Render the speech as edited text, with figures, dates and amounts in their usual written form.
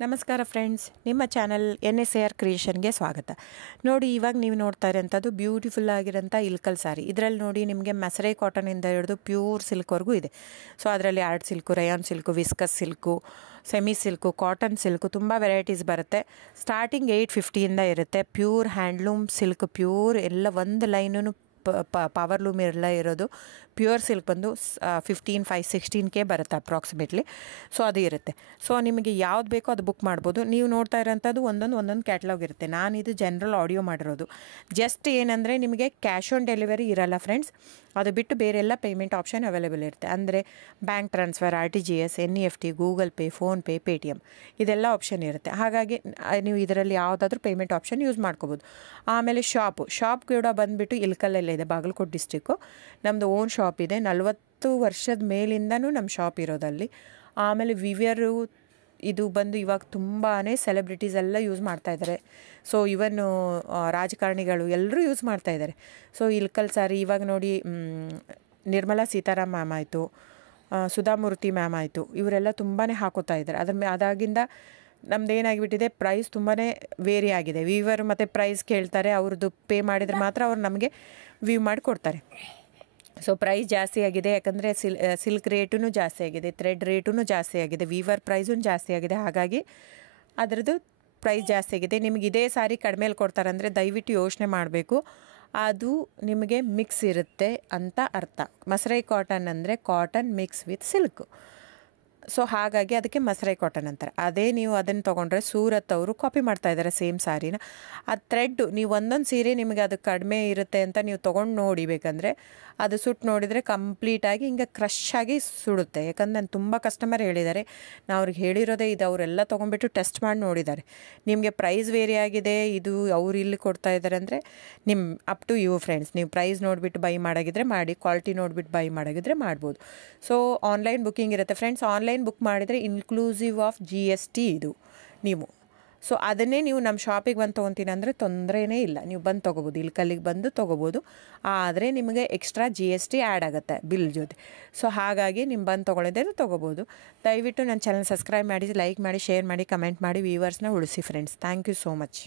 ನಮಸ್ಕಾರ ಫ್ರೆಂಡ್ಸ್, ನಿಮ್ಮ channel NSAR ಕ್ರಿಯೇಷನ್ಗೆ ಸ್ವಾಗತ. ನೋಡಿ, ಇವಾಗ ನೀವು ನೋಡ್ತಾ ಇರೋಂಥದ್ದು ಬ್ಯೂಟಿಫುಲ್ ಆಗಿರೋಂಥ ಇಲ್ಕಲ್ ಸಾರಿ. ಇದರಲ್ಲಿ ನೋಡಿ ನಿಮಗೆ ಮಸರೈ ಕಾಟನಿಂದ ಹಿಡಿದು ಪ್ಯೂರ್ ಸಿಲ್ಕ್ವರೆಗೂ ಇದೆ. ಸೊ ಅದರಲ್ಲಿ art silk, Riyan silk, viscus silk, semi silk, cotton silk ತುಂಬ ವೆರೈಟೀಸ್ ಬರುತ್ತೆ. ಸ್ಟಾರ್ಟಿಂಗ್ 850ಇಂದ ಇರುತ್ತೆ. ಪ್ಯೂರ್ ಹ್ಯಾಂಡ್ಲೂಮ್ ಸಿಲ್ಕ್, ಪ್ಯೂರ್ ಎಲ್ಲ ಒಂದು ಲೈನು ಪವರ್ ಲೂಮ್ ಎಲ್ಲ ಇರೋದು. ಪ್ಯೂರ್ ಸಿಲ್ಕ್ ಬಂದು 15,516K ಬರುತ್ತೆ ಅಪ್ರಾಕ್ಸಿಮೇಟ್ಲಿ. ಸೊ ಅದು ಇರುತ್ತೆ. ಸೊ ನಿಮಗೆ ಯಾವ್ದು ಬೇಕೋ ಅದು ಬುಕ್ ಮಾಡ್ಬೋದು. ನೀವು ನೋಡ್ತಾ ಇರೋಂಥದ್ದು ಒಂದೊಂದು ಕ್ಯಾಟ್ಲಾಗ್ ಇರುತ್ತೆ. ನಾನು ಇದು ಜನರಲ್ ಆಡಿಯೋ ಮಾಡಿರೋದು. ಜಸ್ಟ್ ಏನಂದರೆ ನಿಮಗೆ ಕ್ಯಾಶ್ ಆನ್ ಡೆಲಿವರಿ ಇರಲ್ಲ ಫ್ರೆಂಡ್ಸ್. ಅದು ಬಿಟ್ಟು ಬೇರೆಲ್ಲ ಪೇಮೆಂಟ್ ಆಪ್ಷನ್ ಅವೈಲೇಬಲ್ ಇರುತ್ತೆ. ಅಂದರೆ bank transfer, RTGS, NEFT, Google pay, PhonePe, Paytm ಇದೆಲ್ಲ ಆಪ್ಷನ್ ಇರುತ್ತೆ. ಹಾಗಾಗಿ ನೀವು ಇದರಲ್ಲಿ ಯಾವುದಾದ್ರೂ ಪೇಮೆಂಟ್ ಆಪ್ಷನ್ ಯೂಸ್ ಮಾಡ್ಕೋಬೋದು. ಆಮೇಲೆ ಶಾಪ್ ಕೂಡ ಬಂದುಬಿಟ್ಟು ಇಲ್ಕಲ್ಲೇ ಇದೆ, ಬಾಗಲಕೋಟೆ ಡಿಸ್ಟಿಕ್ಕು. ನಮ್ಮದು ಓನ್ ಶಾಪ್ ಇದೆ. 40 ವರ್ಷದ ಮೇಲಿಂದನೂ ನಮ್ಮ ಶಾಪ್ ಇರೋದಲ್ಲಿ. ಆಮೇಲೆ ವಿವಿಯರು ಇದು ಬಂದು ಇವಾಗ ತುಂಬಾ ಸೆಲೆಬ್ರಿಟೀಸ್ ಎಲ್ಲ ಯೂಸ್ ಮಾಡ್ತಾಯಿದ್ದಾರೆ. ಸೊ ಇವನ್ನು ರಾಜಕಾರಣಿಗಳು ಎಲ್ಲರೂ ಯೂಸ್ ಮಾಡ್ತಾಯಿದ್ದಾರೆ. ಸೊ ಇಲ್ಕಲ್ ಸಾರಿ ಇವಾಗ ನೋಡಿ, ನಿರ್ಮಲಾ ಸೀತಾರಾಮ್ ಮ್ಯಾಮ್ ಆಯಿತು, ಸುಧಾಮೂರ್ತಿ ಮ್ಯಾಮ್ ಆಯಿತು, ಇವರೆಲ್ಲ ತುಂಬಾ ಹಾಕೋತಾ ಇದ್ದಾರೆ. ಅದಾಗಿಂದ ನಮ್ದು ಏನಾಗಿಬಿಟ್ಟಿದೆ, ಪ್ರೈಸ್ ತುಂಬಾ ವೇರಿ ಆಗಿದೆ. ವೀವರ್ ಮತ್ತು ಪ್ರೈಸ್ ಕೇಳ್ತಾರೆ, ಅವ್ರದ್ದು ಪೇ ಮಾಡಿದರೆ ಮಾತ್ರ ಅವ್ರು ನಮಗೆ ವ್ಯೂ ಮಾಡಿ ಕೊಡ್ತಾರೆ. ಸೊ ಪ್ರೈಸ್ ಜಾಸ್ತಿ ಆಗಿದೆ, ಯಾಕಂದರೆ ಸಿಲ್ಕ್ ರೇಟೂ ಜಾಸ್ತಿ ಆಗಿದೆ, ಥ್ರೆಡ್ ರೇಟೂ ಜಾಸ್ತಿ ಆಗಿದೆ, ವೀವರ್ ಪ್ರೈಸೂ ಜಾಸ್ತಿ ಆಗಿದೆ. ಹಾಗಾಗಿ ಅದರದ್ದು ಪ್ರೈಸ್ ಜಾಸ್ತಿ ಆಗಿದೆ. ನಿಮಗೆ ಇದೇ ಸಾರಿ ಕಡಿಮೆಲಿ ಕೊಡ್ತಾರಂದರೆ ದಯವಿಟ್ಟು ಯೋಚನೆ ಮಾಡಬೇಕು. ಅದು ನಿಮಗೆ ಮಿಕ್ಸ್ ಇರುತ್ತೆ ಅಂತ ಅರ್ಥ. ಮಸರೈ ಕಾಟನ್ ಅಂದರೆ cotton mix with silk. So ಹಾಗಾಗಿ ಅದಕ್ಕೆ ಮಸರೈ ಕಾಟನ್ ಅಂತಾರೆ. ಅದೇ ನೀವು ಅದನ್ನು ತೊಗೊಂಡ್ರೆ ಸೂರತ್ ಅವರು ಕಾಪಿ ಮಾಡ್ತಾಯಿದ್ದಾರೆ ಸೇಮ್ ಸಾರಿನ. ಆ ಥ್ರೆಡ್ಡು ನೀವು ಒಂದೊಂದು ಸೀರೆ ನಿಮಗೆ ಅದು ಕಡಿಮೆ ಇರುತ್ತೆ ಅಂತ ನೀವು ತೊಗೊಂಡು ನೋಡಿ, ಬೇಕಂದರೆ ಅದು ಸುಟ್ಟು ನೋಡಿದರೆ ಕಂಪ್ಲೀಟಾಗಿ ಹಿಂಗೆ ಕ್ರಶ್ ಆಗಿ ಸುಡುತ್ತೆ. ಯಾಕಂದ್ರೆ ನಾನು ತುಂಬ ಕಸ್ಟಮರ್ ಹೇಳಿದ್ದಾರೆ, ನಾವು ಅವ್ರಿಗೆ ಹೇಳಿರೋದೇ ಇದು. ಅವರೆಲ್ಲ ತೊಗೊಂಡ್ಬಿಟ್ಟು ಟೆಸ್ಟ್ ಮಾಡಿ ನೋಡಿದ್ದಾರೆ. ನಿಮಗೆ ಪ್ರೈಸ್ ವೇರಿ ಆಗಿದೆ, ಇದು ಅವ್ರು ಇಲ್ಲಿ ಕೊಡ್ತಾ ಇದ್ದಾರೆ ಅಂದರೆ ನಿಮ್ಮ ಅಪ್ ಟು ಯು ಫ್ರೆಂಡ್ಸ್. ನೀವು ಪ್ರೈಸ್ ನೋಡಿಬಿಟ್ಟು ಬೈ ಮಾಡೋಗಿದ್ರೆ ಮಾಡಿ, ಕ್ವಾಲಿಟಿ ನೋಡಿಬಿಟ್ಟು ಬೈ ಮಾಡೋಗಿದ್ರೆ ಮಾಡ್ಬೋದು. ಸೊ ಆನ್ಲೈನ್ ಬುಕ್ಕಿಂಗ್ ಇರುತ್ತೆ ಫ್ರೆಂಡ್ಸ್. ಆನ್ಲೈನ್ ಬುಕ್ ಮಾಡಿದರೆ ಇನ್ಕ್ಲೂಸಿವ್ ಆಫ್ GST ಇದು ನೀವು. ಸೊ ಅದನ್ನೇ ನೀವು ನಮ್ಮ ಶಾಪಿಗೆ ಬಂದು ತೊಗೊತೀನಿ ಅಂದರೆ ತೊಂದರೆನೇ ಇಲ್ಲ, ನೀವು ಬಂದು ತೊಗೋಬೋದು, ಇಲ್ಕಲ್ಲಿಗೆ ಬಂದು ತೊಗೋಬೋದು. ಆದರೆ ನಿಮಗೆ ಎಕ್ಸ್ಟ್ರಾ GST ಆ್ಯಡ್ ಆಗುತ್ತೆ ಬಿಲ್ ಜೊತೆ. ಸೊ ಹಾಗಾಗಿ ನೀವು ಬಂದು ತೊಗೊಳ್ಳೋದೇ ತೊಗೋಬೋದು. ದಯವಿಟ್ಟು ನನ್ನ ಚಾನಲ್ ಸಬ್ಸ್ಕ್ರೈಬ್ ಮಾಡಿ, ಲೈಕ್ ಮಾಡಿ, ಶೇರ್ ಮಾಡಿ, ಕಮೆಂಟ್ ಮಾಡಿ, ವ್ಯೂವರ್ಸ್ನ ಉಳಿಸಿ friends. Thank you so much.